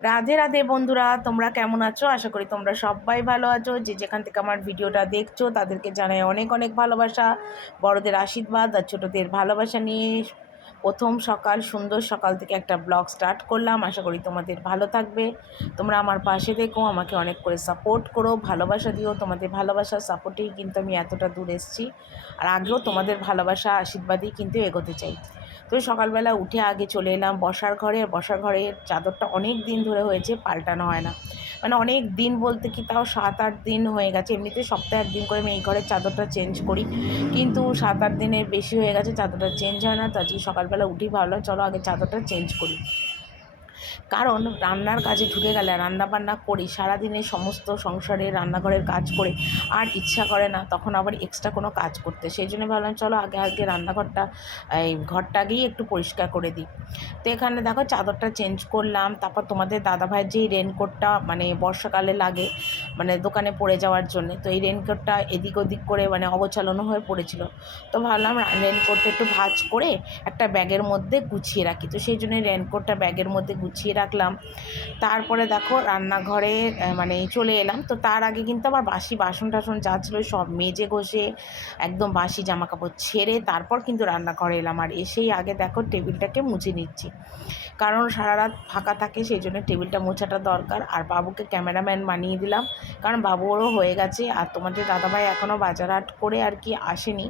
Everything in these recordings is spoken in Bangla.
রাধে রাধে বন্ধুরা, তোমরা কেমন আছো? আশা করি তোমরা সবাই ভালো আছো। যে যেখান থেকে আমার ভিডিওটা দেখছ, তাদেরকে জানাই অনেক অনেক ভালোবাসা। বড়দের আশীর্বাদ আর ছোটোদের ভালোবাসা নিয়ে প্রথম সকাল, সুন্দর সকাল থেকে একটা ব্লগ স্টার্ট করলাম। আশা করি তোমাদের ভালো থাকবে। তোমরা আমার পাশে দেখো আমাকে অনেক করে সাপোর্ট করো, ভালোবাসা দিও। তোমাদের ভালোবাসা, সাপোর্টেই কিন্তু আমি এতটা দূর এসেছি। আর আগেও তোমাদের ভালোবাসা, আশীর্বাদেই কিন্তু এগোতে চাই। তো সকালবেলা উঠে আগে চলে এলাম বসার ঘরে। আর বসার ঘরের চাদরটা অনেক দিন ধরে হয়েছে, পাল্টানো হয় না। মানে অনেক দিন বলতে কি তাও সাত আট দিন হয়ে গেছে। এমনিতে সপ্তাহে একদিন করে আমি এই ঘরের চাদরটা চেঞ্জ করি। কিন্তু সাত আট দিনের বেশি হয়ে গেছে, চাদরটা চেঞ্জ হয় না। তো আজকে সকালবেলা উঠেই ভাবলাম, চলো আগে চাদরটা চেঞ্জ করি। কারণ রান্নার কাজে ঢুকে গেলে, রান্না বান্না করি, সারাদিনে সমস্ত সংসারে, রান্নাঘরের কাজ করে, আর ইচ্ছা করে না, তখন আবার এক্সট্রা কোনো কাজ করতে। সেই জন্য ভাবলাম, চলো আগে আগে রান্নাঘরটা, এই ঘরটা গিয়ে একটু পরিষ্কার করে দিই। তো এখানে দেখো চাদরটা চেঞ্জ করলাম, তারপর তোমাদের দাদাভাইয়ের যেই রেনকোটটা মানে বর্ষাকালে লাগে মানে দোকানে পড়ে যাওয়ার জন্য, তো এই রেনকোটটা এদিক ওদিক করে মানে অবচালনও হয়ে পড়েছিল। তো ভাবলাম রেনকোটটা একটু ভাজ করে একটা ব্যাগের মধ্যে গুছিয়ে রাখি। তো সেই জন্য রেনকোটটা ব্যাগের মধ্যে গুছিয়ে রাখলাম তারপরে দেখো রান্নাঘরে মানে চলে এলাম। তো তার আগে কিন্তু আমার বাসি বাসন টাসন যা ছিল সব মেজে ঘষে একদম বাসি জামা কাপড় ছেড়ে তারপর কিন্তু রান্নাঘরে এলাম। আর এসেই আগে দেখো টেবিলটাকে মুছে নিচ্ছি। কারণ সারা রাত ফাঁকা থাকে, সেই জন্য টেবিলটা মোছাটা দরকার। আর বাবুকে ক্যামেরাম্যান বানিয়ে দিলাম। কারণ বাবুরও হয়ে গেছে। আর তোমাদের দাদাভাই এখনও বাজার হাট করে আর কি আসেনি।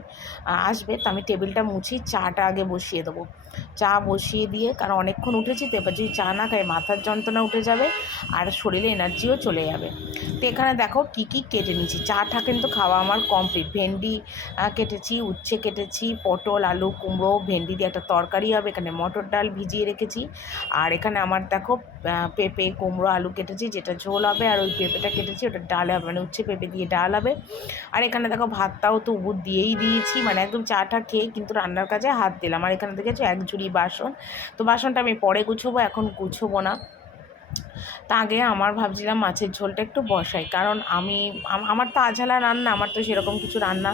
আসবে। তো আমি টেবিলটা মুছি, চাটা আগে বসিয়ে দেবো। চা বসিয়ে দিয়ে, কারণ অনেকক্ষণ উঠেছি, তো এবার যদি চা না খাই মাথার যন্ত্রণা উঠে যাবে আর শরীরে এনার্জিও চলে যাবে। তো এখানে দেখো কী কী কেটে নিচ্ছি চাটা কিন্তু খাওয়া আমার কমপ্লিট ভেন্ডি কেটেছি, উচ্ছে কেটেছি, পটল, আলু, কুমড়ো, ভেন্ডি দিয়ে একটা তরকারি হবে। এখানে মটর ডাল ভিজিয়ে রেখেছি। আর এখানে আমার দেখো পেঁপে, কুমড়ো, আলু কেটেছি, যেটা ঝোল হবে, আর ওই পেঁপেটা কেটেছি, ওটা ডাল হবে মানে উচ্ছে পেঁপে দিয়ে ডাল হবে। আর এখানে দেখো ভাতটাও তো উবুর দিয়েই দিয়েছি মানে একদম চাটা খেয়ে কিন্তু রান্নার কাজে হাত দিলাম। আর এখানে দেখেছ এক ঝুড়ি বাসন, তো বাসনটা আমি পরে গুছোবো, এখন গুছোবো না। তা আগে আমার ভাবছিলাম মাছের ঝোলটা একটু বসাই। কারণ আমি আমার তো আঝালা রান্না, আমার তো সেরকম কিছু রান্না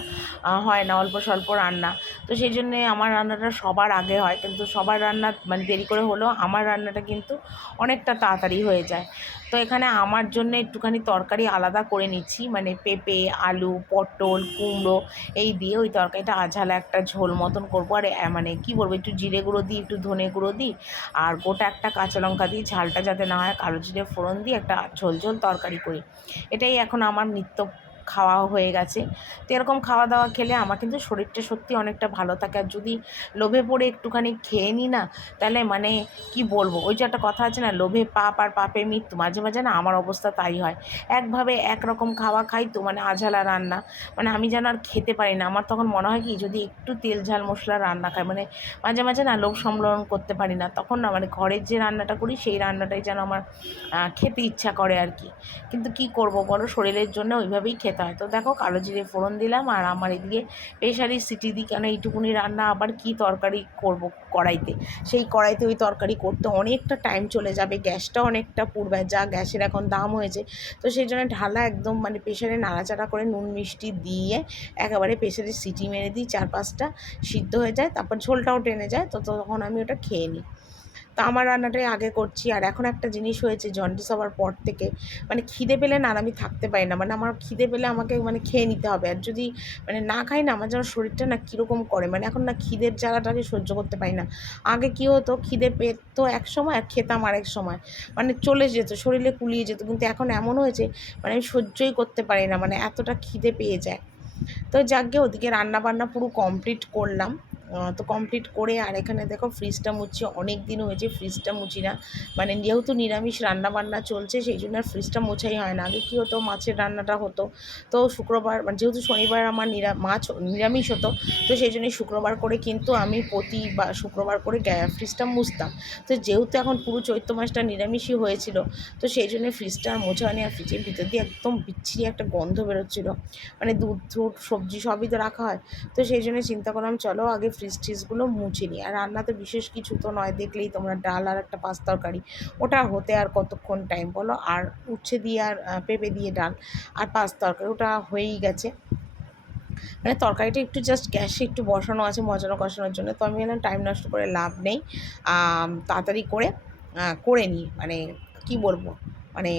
হয় না, অল্প স্বল্প রান্না। তো সেই জন্যে আমার রান্নাটা সবার আগে হয়, কিন্তু সবার রান্না মানে দেরি করে হলেও আমার রান্নাটা কিন্তু অনেকটা তাড়াতাড়ি হয়ে যায়। তো এখানে আমার জন্য একটুখানি তরকারি আলাদা করে নিচ্ছি মানে পেঁপে, আলু, পটল, কুমড়ো, এই দিয়ে ওই তরকারিটা আঝালা একটা ঝোল মতন করব। আর মানে কি বলব, একটু জিরে গুঁড়ো দিই, একটু ধনে গুঁড়ো দিই, আর গোটা একটা কাঁচা লঙ্কা দিই, ঝালটা যাতে না হয় কালো জিরে ফোড়ন দিয়ে একটা ঝোল ঝোল তরকারি করি। এটাই এখন আমার নিত্য খাওয়া হয়ে গেছে। তো এরকম খাওয়া দাওয়া খেলে আমার কিন্তু শরীরটা সত্যি অনেকটা ভালো থাকে। আর যদি লোভে পড়ে একটুখানি খেয়ে নিই না, তাহলে মানে কি বলব? ওই যে একটা কথা আছে না, লোভে পাপ আর পাপে মৃত্যু। মাঝে মাঝে না আমার অবস্থা তাই হয়। একভাবে একরকম খাওয়া খাই তো মানে আঝালা রান্না মানে আমি যেন আর খেতে পারি না। আমার তখন মনে হয় কি, যদি একটু তেল, ঝাল, মশলা রান্না খাই মানে মাঝে মাঝে না লোভ সম্বরণ করতে পারি না। তখন না মানে ঘরের যে রান্নাটা করি, সেই রান্নাটাই যেন আমার খেতে ইচ্ছা করে আর কি। কিন্তু কি করব বলো? শরীরের জন্য ওইভাবেই খেতে খেতে হয়। তো দেখো কালো জিরে ফোড়ন দিলাম আর আমার এদিকে প্রেশারি সিটি দিই কেন এইটুকুনি রান্না আবার কি তরকারি করব কড়াইতে? সেই কড়াইতে ওই তরকারি করতে অনেকটা টাইম চলে যাবে, গ্যাসটা অনেকটা পুড়বে, যা গ্যাসের এখন দাম হয়েছে। তো সেই জন্য ঢালা একদম মানে প্রেশারে নাড়াচাড়া করে নুন মিষ্টি দিয়ে একেবারে প্রেশারে সিটি মেরে দিই, চার পাঁচটা সিদ্ধ হয়ে যায়, তারপর ঝোলটাও টেনে যায়, তো তখন আমি ওটা খেয়ে নিই। তো আমার রান্নাটাই আগে করছি। আর এখন একটা জিনিস হয়েছে জন্ডিস হওয়ার পর থেকে মানে খিদে পেলে না আমি থাকতে পারি না। মানে আমার খিদে পেলে আমাকে মানে খেয়ে নিতে হবে। আর যদি মানে না খাই না, আমার যেন শরীরটা না কীরকম করে। মানে এখন না খিদের জায়গাটাকে সহ্য করতে পারি না। আগে কী হতো, খিদে পেতো এক সময় আর খেতাম আরেক সময়। মানে চলে যেত, শরীরে কুলিয়ে যেত। কিন্তু এখন এমন হয়েছে মানে আমি সহ্যই করতে পারি না। মানে এতটা খিদে পেয়ে যায়। তো যাকে ওদিকে রান্না বান্না পুরো কমপ্লিট করলাম। তো কমপ্লিট করে আর এখানে দেখো ফ্রিজটা মুছছি অনেক দিন হয়েছে ফ্রিজটা মুছি না। মানে যেহেতু নিরামিষ রান্না বান্না চলছে, সেই জন্য আর ফ্রিজটা মোছাই হয় না। আগে কী হতো, মাছের রান্নাটা হতো। তো শুক্রবার মানে যেহেতু শনিবার আমার নিরা, মাছ নিরামিষ হতো, তো সেই জন্যই শুক্রবার করে কিন্তু আমি প্রতি বা শুক্রবার করে ফ্রিজটা মুছতাম। তো যেহেতু এখন পুরো চৈত্র মাসটা নিরামিষই হয়েছিল, তো সেই জন্য ফ্রিজটা আর মোছা হয়নি। আর ফ্রিজের ভিতর দিয়ে একদম বিচ্ছিরি একটা গন্ধ বেরোচ্ছিলো। মানে দুধ দুধ, সবজি সবই তো রাখা হয়। তো সেই জন্য চিন্তা করলাম, চলো আগে ফ্রিজ ট্রিজগুলো মুছে নিই। আর রান্নাতে বিশেষ কিছু তো নয়, দেখলেই তোমরা ডাল আর একটা পাঁচ তরকারি। ওটা হতে আর কতক্ষণ টাইম বলো? আর উচ্ছে দিয়ে আর পেঁপে দিয়ে ডাল আর পাঁচ তরকারি, ওটা হয়েই গেছে। মানে তরকারিটা একটু জাস্ট গ্যাসে একটু বসানো আছে, মজানো কষানোর জন্য। তো আমি এলাম টাইম নষ্ট করে লাভ নেই। তাড়াতাড়ি করে করে নিই। মানে কি বলব? মানে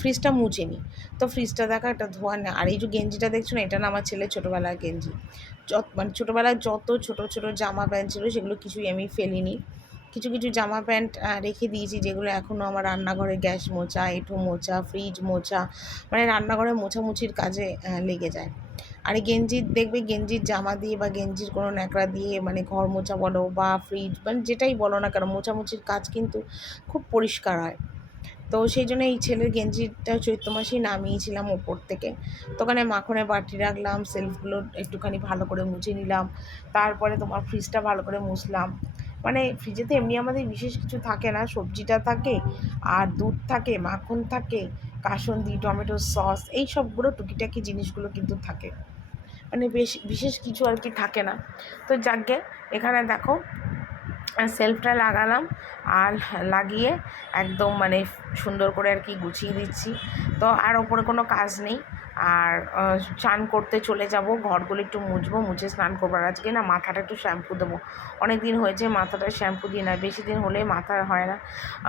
ফ্রিজটা মুছেনি তো ফ্রিজটা দেখা একটা ধোয়া না, আর এই যে গেঞ্জিটা দেখছ না, এটা না আমার ছেলে ছোটোবেলার গেঞ্জি। যত মানে ছোটোবেলায় যত ছোট ছোট জামা প্যান্ট ছিল, সেগুলো কিছুই আমি ফেলিনি। কিছু কিছু জামা প্যান্ট রেখে দিয়েছি, যেগুলো এখনও আমার রান্নাঘরে গ্যাস মোছা এঁঠো মোছা, ফ্রিজ মোছা মানে রান্নাঘরে মোছামুছির কাজে লেগে যায়। আর গেঞ্জির দেখবে গেঞ্জির জামা দিয়ে বা গেঞ্জির কোনো ন্যাকড়া দিয়ে মানে ঘর মোছা বলো বা ফ্রিজ মানে যেটাই বলো না কেন, মোছামুছির কাজ কিন্তু খুব পরিষ্কার হয়। তো সেই জন্য এই ছেলের গেঞ্জিটা চৈত্র মাসেই নামিয়েছিলাম ওপর থেকে। তো ওখানে মাখনে বাটি রাখলাম, সেলফগুলো একটুখানি ভালো করে মুছে নিলাম। তারপরে তোমার ফ্রিজটা ভালো করে মুছলাম। মানে ফ্রিজে তো এমনি আমাদের বিশেষ কিছু থাকে না, সবজিটা থাকে, আর দুধ থাকে, মাখন থাকে, কাসন্দি, টমেটো সস, এই সবগুলো টুকিটাকি জিনিসগুলো কিন্তু থাকে। মানে বেশ, বিশেষ কিছু আর কি থাকে না। তো যাকে এখানে দেখো সেলফটা লাগালাম আর লাগিয়ে একদম মানে সুন্দর করে আর কি গুছিয়ে দিচ্ছি। তো আর ওপরে কোনো কাজ নেই। আর চান করতে চলে যাব। ঘরগুলো একটু মুছবো, মুছে স্নান করব। আর আজকে না মাথাটা একটু শ্যাম্পু দেবো। অনেক দিন হয়েছে মাথাটা শ্যাম্পু দিয়ে না, বেশি দিন হলে মাথা হয় না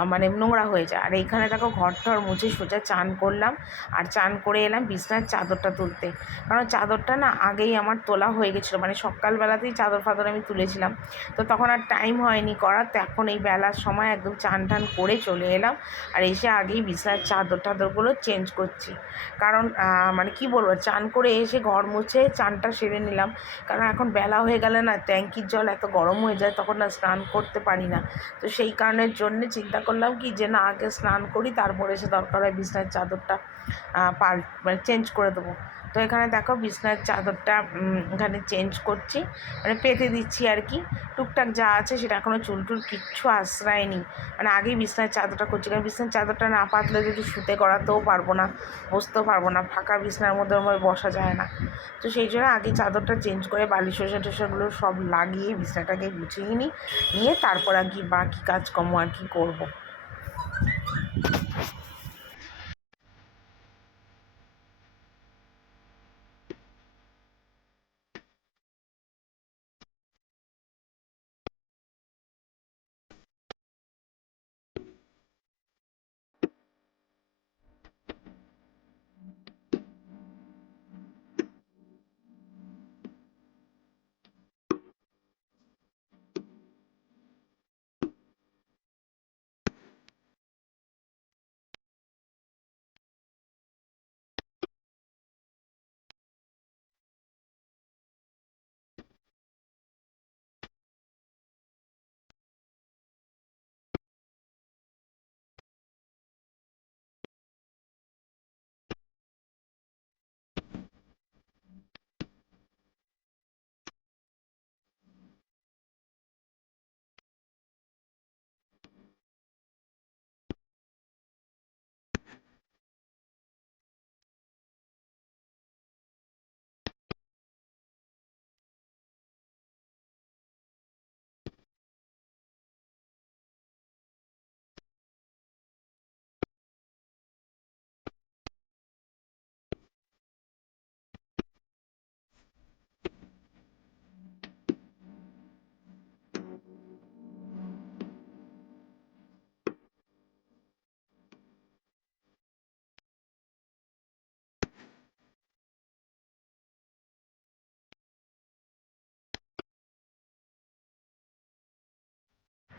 মানে নোংরা হয়ে যায়। আর এইখানে দেখো ঘর টর মুছে সোজা চান করলাম। আর চান করে এলাম বিছনার চাদরটা তুলতে। কারণ চাদরটা না আগেই আমার তোলা হয়ে গেছিল। মানে সকালবেলাতেই চাদর ফাদর আমি তুলেছিলাম। তো তখন আর টাইম হয়নি করার। তো এখন এই বেলার সময় একদম চান টান করে চলে এলাম। আর এসে আগেই বিছানার চাদর টাদরগুলো চেঞ্জ করছি। কারণ মানে কি বলব, চান করে এসে ঘর মুছে চানটা সেরে নিলাম। কারণ এখন বেলা হয়ে গেলে না, ট্যাঙ্কির জল এত গরম হয়ে যায়, তখন না স্নান করতে পারি না। তো সেই কারণের জন্যে চিন্তা করলাম কি, যে না, আগে স্নান করি, তারপরে এসে দরকার হয় বিছনার চাদরটা পাল মানে চেঞ্জ করে দেবো। তো এখানে দেখো বিছনার চাদরটা এখানে চেঞ্জ করছি। মানে পেতে দিচ্ছি আর কি। টুকটাক যা আছে সেটা এখনও চুল টুল কিচ্ছু আশ্রয় নেই মানে আগেই বিছনার চাদরটা করছি। কারণ বিছনার চাদরটা না পাতলে যদি শুতে করাতেও পারব না, বসতেও পারব না, ফাঁকা বিছনার মধ্যে আমার বসা যায় না। তো সেই জন্য আগে চাদরটা চেঞ্জ করে বালি শোষা টোষাগুলো সব লাগিয়ে বিছনাটাকে গুছিয়ে নিই নিয়ে তারপর আর কি বাকি কাজকর্ম আর কি করব।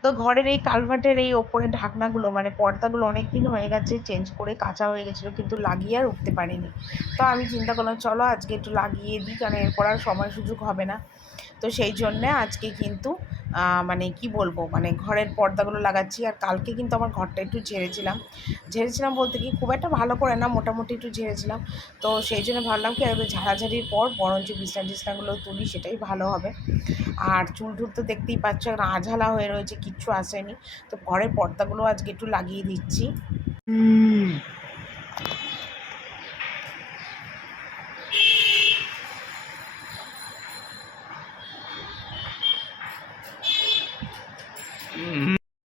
তো ঘরের এই কালভার্টের এই ওপরে ঢাকনাগুলো মানে পর্দাগুলো অনেক দিন হয়ে গেছে চেঞ্জ করে কাঁচা হয়ে গেছিল, কিন্তু লাগিয়ে আর উঠতে পারিনি। তো আমি চিন্তা করলাম, চলো আজকে একটু লাগিয়ে দিই, কারণ এরপর আর সময় সুযোগ হবে না। তো সেই জন্যে আজকে কিন্তু মানে কি বলব মানে ঘরের পর্দাগুলো লাগাচ্ছি আর কালকে কিন্তু আমার ঘরটা একটু ঝেড়েছিলাম। ঝেড়েছিলাম বলতে কি খুব একটা ভালো করে না, মোটামুটি একটু ঝেড়েছিলাম। তো সেই জন্য ভাবলাম কি একবার ঝাড়াঝাড়ির পর বরঞ্চ বিছনা টিছনাগুলো তুলি, সেটাই ভালো হবে। আর চুল টুল তো দেখতেই পাচ্ছ, এখন আঝালা হয়ে রয়েছে, কিচ্ছু আসেনি। তো ঘরের পর্দাগুলো আজকে একটু লাগিয়ে দিচ্ছি।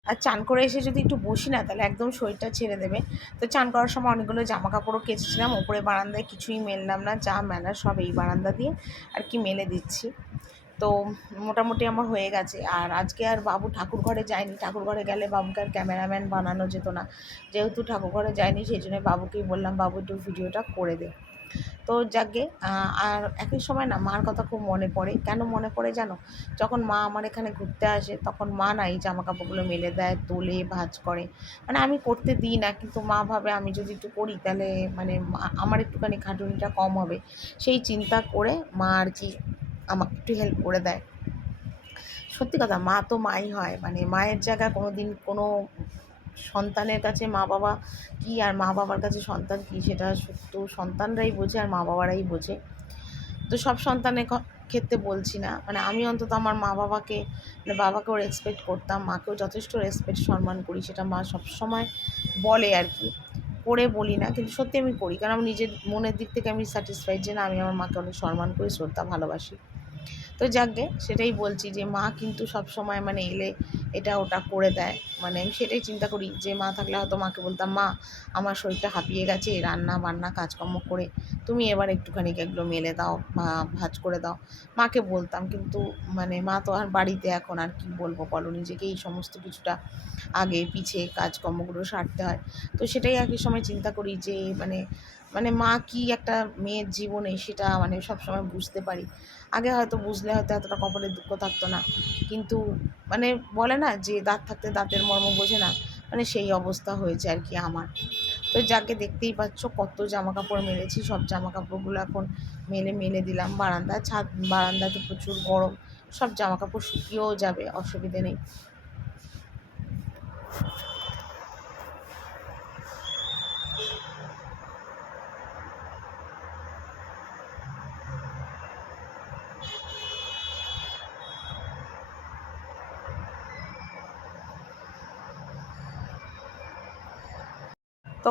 আর চান করে এসে যদি একটু বসি না, তাহলে একদম শরীরটা ছেড়ে দেবে। তো চান করার সময় অনেকগুলো জামা কাপড়ও কেচেছিলাম, ওপরে বারান্দায় কিছুই মেললাম না, যা মেলার সব এই বারান্দা দিয়ে আর কি মেলে দিচ্ছি। তো মোটামুটি আমার হয়ে গেছে। আর আজকে আর বাবু ঠাকুর ঘরে যায়নি, ঠাকুর ঘরে গেলে বাবুকে আর ক্যামেরাম্যান বানানো যেত না। যেহেতু ঠাকুর ঘরে যায়নি, সেই জন্য বাবুকেই বললাম, বাবু, একটু ভিডিওটা করে দে। তো যাকে আর একই সময় না মার কথা খুব মনে পড়ে। কেন মনে পড়ে জানো? যখন মা আমার এখানে ঘুরতে আসে, তখন মা না এই জামা কাপড়গুলো মেলে দেয়, তোলে, ভাজ করে। মানে আমি করতে দিই না, কিন্তু মা ভাবে আমি যদি একটু করি, তাহলে মানে আমার একটুখানি খাটুনিটা কম হবে। সেই চিন্তা করে মা আর কি আমাকে একটু হেল্প করে দেয়। সত্যি কথা, মা তো মাই হয়। মানে মায়ের জায়গায় কোনো দিন কোনো সন্তানের কাছে মা বাবা কি আর মা বাবার কাছে সন্তান কি? সেটা সত্য সন্তানরাই বোঝে আর মা বাবারাই বোঝে। তো সব সন্তানের ক্ষেত্রে বলছি না। মানে আমি অন্তত আমার মা বাবাকে মানে বাবাকেও রেসপেক্ট করতাম, মাকেও যথেষ্ট রেসপেক্ট সম্মান করি, সেটা মা সবসময় বলে আর কি। করে বলি না, কিন্তু সত্যি আমি করি। কারণ আমি নিজের মনের দিক থেকে আমি স্যাটিসফাইড যে না, আমি আমার মাকে অনেক সম্মান করি, শ্রদ্ধা, ভালোবাসি। তো যাকগে, সেটাই বলছি যে মা কিন্তু সব সময় মানে এলে এটা ওটা করে দেয়। মানে আমি সেটাই চিন্তা করি যে মা থাকলে হয়তো মাকে বলতাম, মা, আমার শরীরটা হাঁপিয়ে গেছে, রান্না বান্না, কাজকর্ম করে তুমি এবার একটুখানি এগুলো মেলে দাও বা ভাজ করে দাও। মাকে বলতাম কিন্তু মানে মা তো আর বাড়িতে এখন আর কি বলব বলো, নিজেকে এই সমস্ত কিছুটা আগে পিছিয়ে কাজকর্মগুলো সারতে হয়। তো সেটাই একই সময় চিন্তা করি যে মানে মানে মা কি একটা মেয়ের জীবনে সেটা মানে সবসময় বুঝতে পারি। আগে হয়তো বুঝলে হয়তো এতটা কপালে দুঃখ থাকতো না। কিন্তু মানে বলে না যে দাঁত থাকতে দাঁতের মর্ম বোঝে না। মানে সেই অবস্থা হয়েছে আর কি আমার। তো যাকে দেখতেই পাচ্ছ কত জামা কাপড় মেলেছি সব জামা কাপড়গুলো এখন মেলে মেলে দিলাম। বারান্দা, ছাদ বারান্দায় তো প্রচুর গরম। সব জামা কাপড় শুকিয়েও যাবে, অসুবিধে নেই।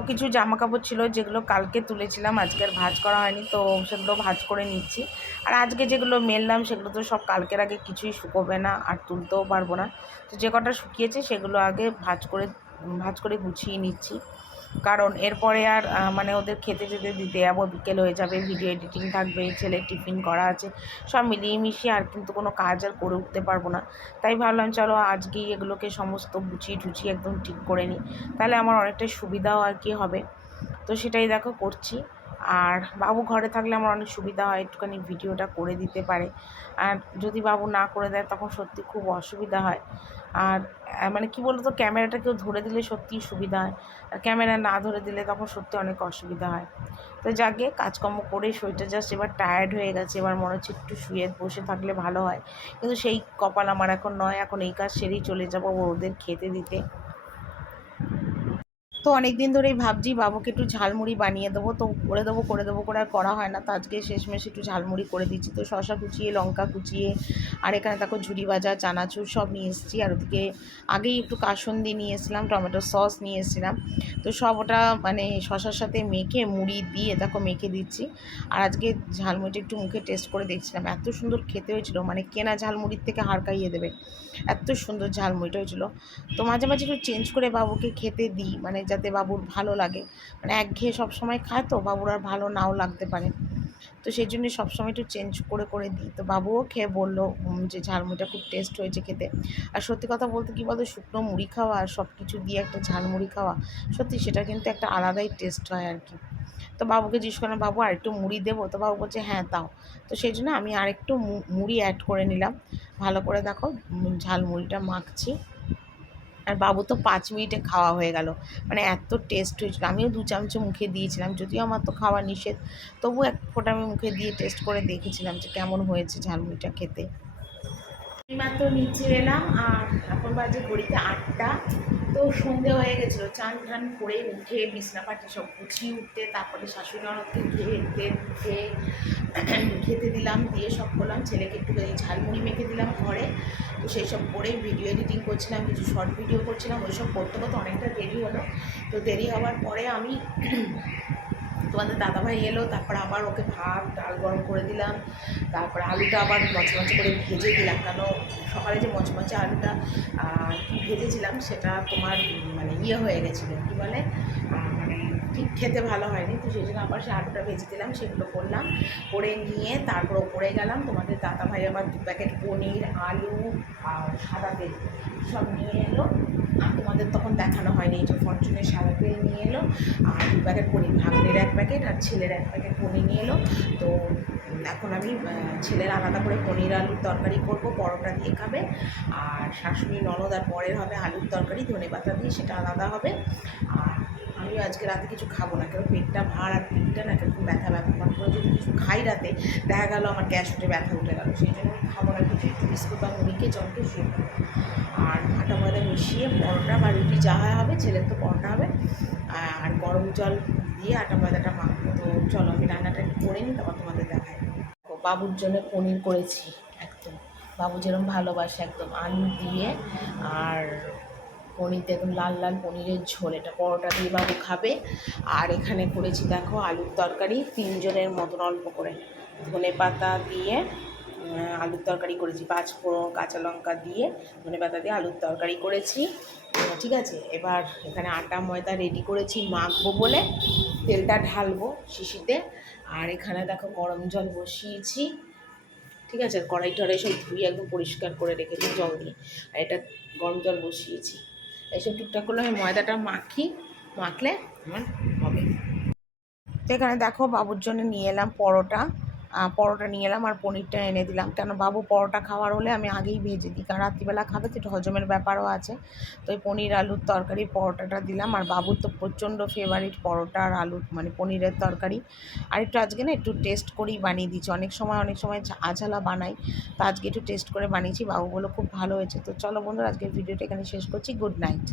কিছু জামা কাপড় ছিল যেগুলো কালকে তুলেছিলাম আজকে আর ভাজ করা হয়নি, তো সেগুলো ভাজ করে নিচ্ছি। আর আজকে যেগুলো মেললাম সেগুলো তো সব কালকের আগে কিছুই শুকোবে না আর তুলতেও পারব না। তো যে কটা শুকিয়েছে সেগুলো আগে ভাজ করে ভাজ করে গুছিয়ে নিচ্ছি। কারণ এরপরে আর মানে ওদের খেতে যেতে দিতে যাব, বিকেল হয়ে যাবে ভিডিও এডিটিং থাকবে ছেলে টিফিন করা আছে, সব মিলিয়ে মিশিয়ে আর কিন্তু কোনো কাজ আর করে উঠতে পারব না। তাই ভাবলাম চলো আজকেই এগুলোকে সমস্ত গুছিয়ে টুচিয়ে একদম ঠিক করে নিই। তাহলে আমার অনেকটা সুবিধাও আর কি হবে। তো সেটাই দেখো করছি। আর বাবু ঘরে থাকলে আমার অনেক সুবিধা হয়, একটুখানি ভিডিওটা করে দিতে পারে। আর যদি বাবু না করে দেয় তখন সত্যি খুব অসুবিধা হয়। আর মানে কি বলতো, ক্যামেরাটা কেউ ধরে দিলে সত্যিই সুবিধা হয়। আর ক্যামেরা না ধরে দিলে তখন সত্যি অনেক অসুবিধা হয়। তো যাকে কাজকর্ম করে শরীরটা জাস্ট এবার টায়ার্ড হয়ে গেছে, এবার মনে হচ্ছে একটু শুয়ে বসে থাকলে ভালো হয়। কিন্তু সেই কপাল আমার এখন নয়, এখন এই কাজ সেরেই চলে যাব, ওদের খেতে দিতে। তো অনেক দিন ধরেই ভাবছি, বাবুকে একটু ঝালমুড়ি বানিয়ে দেবো। তো করে দেবো করে দেবো, করে আর করা হয় না। তো আজকে শেষমেশ একটু ঝালমুড়ি করে দিচ্ছি। তো শশা কুচিয়ে, লঙ্কা কুচিয়ে, আর এখানে দেখো ঝুড়ি ভাজা, চানাচুর সব নিয়ে এসেছি। আর ওদিকে আগেই একটু কাসুন্দি নিয়ে এসেছিলাম, টমেটো সস নিয়ে এসেছিলাম। তো সব ওটা মানে শশার সাথে মেখে, মুড়ি দিয়ে দেখো মেখে দিচ্ছি। আর আজকে ঝালমুড়িটা একটু মুখে টেস্ট করে দেখছিলাম। এত সুন্দর খেতে হয়েছিল মানে কেনা ঝালমুড়ির থেকে হাড় দেবে। এত সুন্দর ঝালমুড়িটা হয়েছিল। তো মাঝে মাঝে একটু চেঞ্জ করে বাবুকে খেতে দিই মানে যাতে বাবুর ভালো লাগে। মানে একঘেয়ে সবসময় খায় তো, বাবুর আর ভালো নাও লাগতে পারে। তো সেই জন্য সবসময় একটু চেঞ্জ করে করে দিই। তো বাবুও খেয়ে বলল যে ঝালমুড়িটা খুব টেস্ট হয়েছে খেতে। আর সত্যি কথা বলতে কী বলতো, শুকনো মুড়ি খাওয়া আর সব কিছু দিয়ে একটা ঝালমুড়ি খাওয়া, সত্যি সেটা কিন্তু একটা আলাদাই টেস্ট হয় আর কি। তো বাবুকে জিজ্ঞেস করলাম, বাবু, আর একটু মুড়ি দেবো? তো বাবু বলছে হ্যাঁ তাও তো সেই জন্য আমি আর একটু মুড়ি অ্যাড করে নিলাম। ভালো করে দেখো ঝালমুড়িটা মাখছি। আর বাবু তো পাঁচ মিনিটে খাওয়া হয়ে গেল। মানে এত টেস্ট হয়েছিল। আমিও দু চামচ মুখে দিয়েছিলাম, যদিও আমার তো খাওয়া নিষেধ। তবু এক ফোঁটা আমি মুখে দিয়ে টেস্ট করে দেখেছিলাম যে কেমন হয়েছে ঝালমুড়িটা খেতে। মাত্র নিচে এলাম আর এখন বাজে ঘড়িতে আটটা। তো সন্ধে হয়ে গেছিল, চান টান করে উঠে বিছনাপাটি সব গুছিয়ে উঠতে, তারপরে শাশুড়ি খেতে খেয়ে খেতে দিলাম, দিয়ে সব করলাম। ছেলেকে একটু ঝালমুড়ি মেখে দিলাম ঘরে। তো সেই সব করে ভিডিও এডিটিং করছিলাম, কিছু শর্ট ভিডিও করছিলাম ওই সব করতে করতে অনেকটা দেরি হলো। তো দেরি হওয়ার পরে আমি তোমাদের দাদাভাই এলো, তারপর আবার ওকে ভাত, ডাল গরম করে দিলাম। তারপর আলুটা আবার মচমচে করে ভেজে দিলাম কেন? সকালে যে মচমচে আলুটা ভেজেছিলাম সেটা তোমার মানে ইয়ে হয়ে গেছিল, কী বলে? ঠিক খেতে ভালো হয়নি, তো সেই জন্য আবার সে আলুটা ভেজে দিলাম, সেগুলো করলাম, করে নিয়ে তারপর ওপরে গেলাম, তোমাদের দাদা ভাই আবার দু প্যাকেট পনির, আলু আর সাদা তেল সব নিয়ে এলো। আর তোমাদের তখন দেখানো হয়নি, এই যে ফরচুনের সাদা তেল নিয়ে এলো, আর দু প্যাকেট পনির, ভাগ্নের এক প্যাকেট আর ছেলের এক প্যাকেট পনির নিয়ে এলো। তো এখন আমি ছেলের আলাদা করে পনির আলুর তরকারি করব, পরোটা দিয়ে খাবে, আর শাশুড়ি, ননদ আর পরের হবে আলুর তরকারি ধনে পাতা দিয়ে সেটা আলাদা হবে। আর আমিও আজকে রাতে কিছু খাব না কারণ পেটটা ভার আর পেটটা না কীরকম ব্যথা ব্যথা। মনে করে যদি কিছু খাই রাতে, দেখা গেল আমার গ্যাস উঠে ব্যথা উঠে গেল। সেই জন্য আমি খাব না কিছু একটু বিস্কুট বা মুড়িকে জলকে শুয়ে। আর আটা ময়দা মিশিয়ে পরোটা বা রুটি যা হয় হবে, ছেলের তো পরোটা হবে। আর গরম জল দিয়ে আটা ময়দাটা মাখবো। তো চলো, আমি রান্নাটা একটু করে নিই, তারপর তোমাদের দেখাই। বাবুর জন্য পনির করেছি একদম। বাবু যেরকম ভালোবাসে একদম, আলু দিয়ে আর পনিরতে একদম লাল লাল পনিরের ঝোল, এটা পরোটা দিয়ে বাবু খাবে। আর এখানে করেছি দেখো আলুর তরকারি, তিনজনের মতন অল্প করে। ধনে পাতা দিয়ে আলুর তরকারি করেছি পাঁচ ফোড়ন কাঁচা লঙ্কা দিয়ে ধনে পাতা দিয়ে আলুর তরকারি করেছি। ঠিক আছে, এবার এখানে আটা, ময়দা রেডি করেছি মাখবো বলে। তেলটা ঢালবো শিশিতে। আর এখানে দেখো গরম জল বসিয়েছি। ঠিক আছে, কড়াই টড়াই সব ধুয়ে একদম পরিষ্কার করে রেখেছি জল দিয়ে। আর এটা গরম জল বসিয়েছি। এইসব টুকটাক করলে আমি ময়দাটা মাখি, মাখলে আমার হবে। তো এখানে দেখো বাবুর জন্য নিয়ে এলাম পরোটা। পরোটা নিয়ে এলাম আর পনিরটা এনে দিলাম। কেন বাবু, পরোটা খাওয়ার হলে আমি আগেই ভেজে দিই, কারণ রাত্রিবেলা খাবে তো একটু হজমের ব্যাপারও আছে। তো এই পনির আলুর তরকারি, পরোটাটা দিলাম। আর বাবুর তো প্রচণ্ড ফেভারিট পরোটা আর আলু মানে পনিরের তরকারি। আর একটু আজকে না একটু টেস্ট করেই বানিয়ে দিচ্ছি অনেক সময় অনেক সময় আঝালা বানাই, তো আজকে একটু টেস্ট করে বানিয়েছি। বাবু বলো খুব ভালো হয়েছে। তো চলো বন্ধুরা, আজকের ভিডিওটা এখানে শেষ করছি। Good night